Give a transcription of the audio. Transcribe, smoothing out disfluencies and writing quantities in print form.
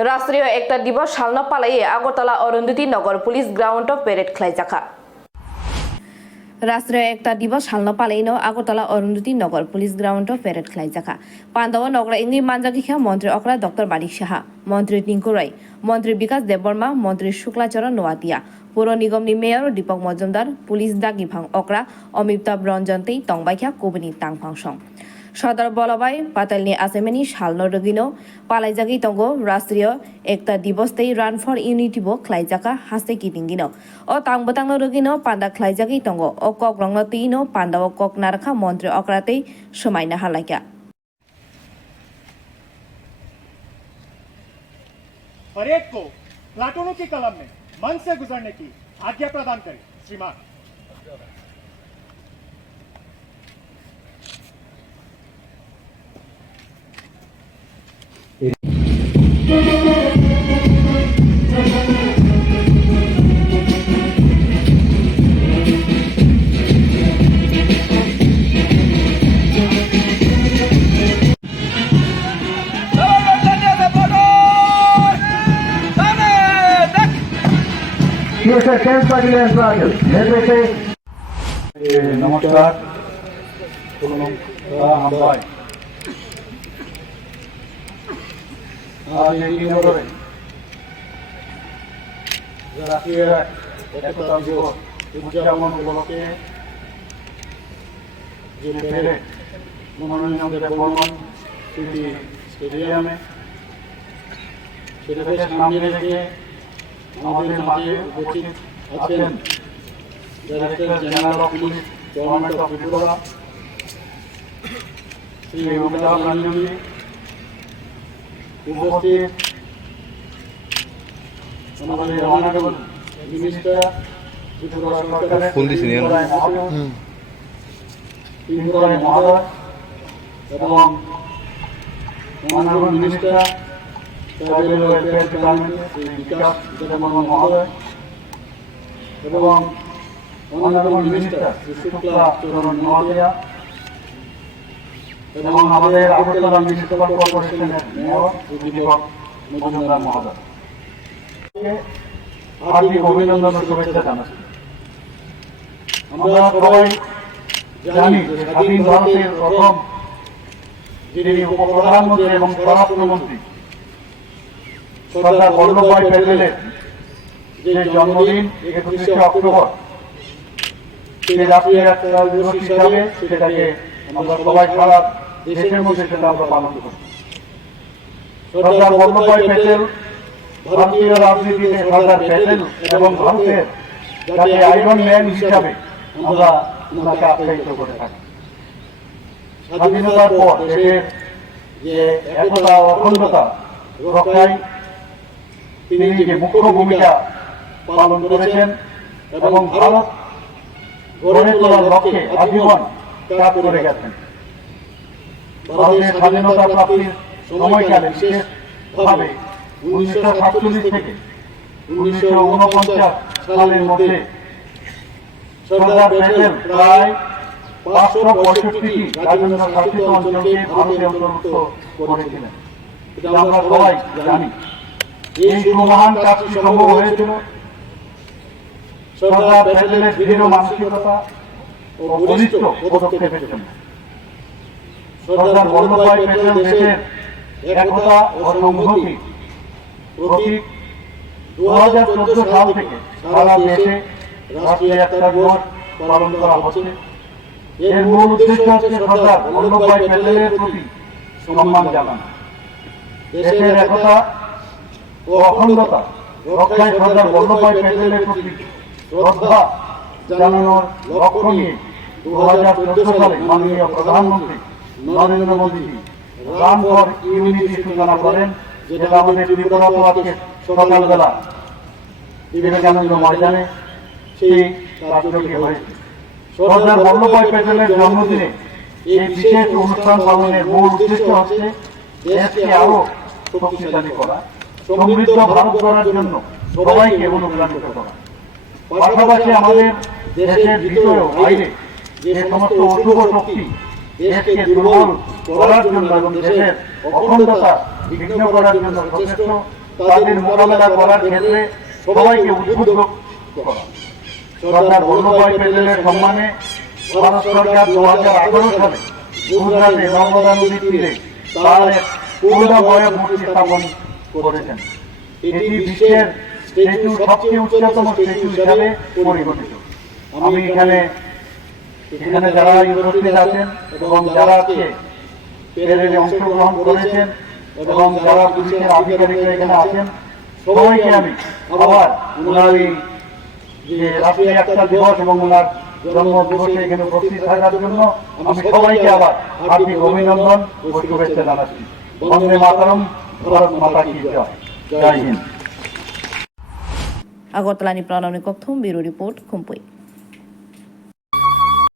राष्ट्रीय एकता दिवस सालना पालाये Agartala Arundhati Nagar police ground of parade खलाइजाखा। राष्ट्रीय एकता दिवस सालना पालायनो Agartala Arundhati Nagar police ground of parade खलाइजाखा। पांडव नगरा इंगि मानजागिखा मंत्री अकरा डॉक्टर मानिक साहा, मंत्री टिंकु राय, मंत्री विकास देबबर्मा, मंत्री शुक्लाचरण नोआतिया, पौर निगमनि मेयर दीपक मजुमदार, पुलिस दागिभां अकरा अमिताभ रंजन तै तंबाइखा कोबनी तांफांसं। सरदार वल्लभभाई पटेलनि आसामनि सालनो रगिनो पालाइजागि तंगो राष्ट्रीय एकता दिवस तै रान फर यूनिटीबो खलाइजाका हास्ते किदिंगिनो ओ तांबतांनो रगिनो पांडा खलाइजागि तंगो ओ कक रंगनो तिनो पांडाव कक नारखा मंत्री अकराते समायना हालाइका। परेड को प्लाटूनों की कलम में मन से गुजरने की आज्ञा प्रदान करें श्रीमान। नमस्कार आज राष्ट्रीय एकता दिवस उद्यापन उपलक्षे যে প্যারেড মনোরঞ্জন বর্মন স্মৃতি স্টেডিয়ামে সেটাকে সামনে রেখে আমাদের মাঝে উপস্থিত আছেন director general of police government of Tripura Shri Amitabh Ranjan ji, উপস্থিত আমাদের অনারেবল মিনিস্টার ত্রিপুরা সরকারের ত্রিপুরা মহোদয় এবং honourable minister tribal welfare department Shri Bikash Debbarma মহোদয় এবং অনারেবল মিনিস্টার শ্রী শুক্লাচরণ নওয়াতিয়া এবং আমাদের আগরতলা মিউনিসিপাল কর্পোরেশনের মেয়র শ্রী দীপক মজুমদার মহোদয় হার্দিক অভিনন্দন ও শুভেচ্ছা জানাচ্ছি। আমরা সবাই জানি যে স্বাধীন ভারতের প্রথম যিনি উপপ্রধানমন্ত্রী এবং স্বরাষ্ট্রমন্ত্রী সর্দার বল্লভভাই প্যাটেলের যে জন্মদিন 31শে অক্টোবর, সেই রাষ্ট্রীয় একতা দিবস হিসাবে সেটাকে আমরা সবাই সারা দেশের মধ্যে সেটা আমরা পালন করি। সর্দার বল্লভভাই প্যাটেল ভারতীয় রাজনীতিতে সর্দার প্যাটেল এবং ভারতের যাতে আইরন ম্যান হিসাবে আমরা ওনাকে আখ্যায়িত করে থাকি। স্বাধীনতার পর দেশের যে একতা অখণ্ডতা রক্ষায় তিনি যে মুখ্য ভূমিকা পালন করেছেন এবং ভারত গড়ে তোলার লক্ষ্যে আজীবন কাজ করে গেছেন। ভারতের স্বাধীনতা প্রাপ্তির সময়কালে বিশেষভাবে 1947 থেকে 1949 সালের মধ্যে সর্দার প্যাটেল প্রায় 565টি রাজেন্দ্র শাসিত অঞ্চলকে ভারতে অন্তর্ভুক্ত করেছিলেন। এটা আমরা সবাই জানি। এই সুমহান কাজটি সম্ভব হয়েছিল সর্দার প্যাটেলের দৃঢ় মানসিকতা ও বলিষ্ঠ পদক্ষেপের জন্য। সর্দার বল্লভভাই প্যাটেল দেশের একতা ও সংহতি প্রতীক। 2014 সাল থেকে সারা দেশে রাষ্ট্রীয় একতা দিবস পালন করা হচ্ছে। এর মূল উদ্দেশ্য হচ্ছে সর্দার বল্লভভাই প্যাটেলের প্রতি সম্মান জানানো, দেশের একতা ও অখণ্ডতা রক্ষায় সর্দার বল্লভভাই প্যাটেলের প্রতি শ্রদ্ধা জানানোর লক্ষ্য নিয়ে 2014 সালে মাননীয় প্রধানমন্ত্রী Narendra Modi run for unity সূচনা করেন, যেটা আমাদের ত্রিপুরা তো আজকে সকালবেলা বিবেকানন্দ ময়দানে সেই কার্যটি হয়েছে। সর্দার বল্লভভাই প্যাটেলের জন্মদিনে এই বিশেষ অনুষ্ঠান পালনের মূল উদ্দেশ্য হচ্ছে দেশকে আরো শক্তিশালী করা, সমৃদ্ধ ভারত গড়ার জন্য সবাইকে অনুপ্রাণিত করা। পাশাপাশি আমাদের দেশের ভিতরে বাইরে যে সমস্ত অশুভ শক্তি দেশকে দুর্বল করার জন্য এবং দেশের অখণ্ডতা বিঘ্ন করার জন্য সচেষ্ট তাদের মোকাবেলা করার ক্ষেত্রে সবাইকে উদ্বুদ্ধ করা। সরদার বল্লভভাই প্যাটেলের সম্মানে ভারত সরকার 2011 সালে গুজরাটে নর্মদা নদীর তীরে তার এক পূর্ণাবয় মূর্তি স্থাপন করেছেন। এটি বিশ্বের স্ট্যাচু সবচেয়ে উচ্চতম স্ট্যাচু হিসাবে পরিগণিত। আমি এখানে যারা উপস্থিত আছেন এবং যারা আজকে প্যারেডে অংশগ্রহণ করেছেন এবং যারা পুলিশের আধিকারিকরা এখানে আছেন, সবাইকে আমি আবার ওনার এই যে রাষ্ট্রীয় একতা দিবস এবং ওনার জন্ম দিবসে এখানে উপস্থিত থাকার জন্য আমি সবাইকে আবার হার্দিক অভিনন্দন ও শুভেচ্ছা জানাচ্ছি। বন্দে মাতরম, ভারত মাতা কি জয়। জয় হিন্দ। আগরতলা প্ৰণৱ ককথম ব্যুৰো ৰিপৰ্ট খুমপুই।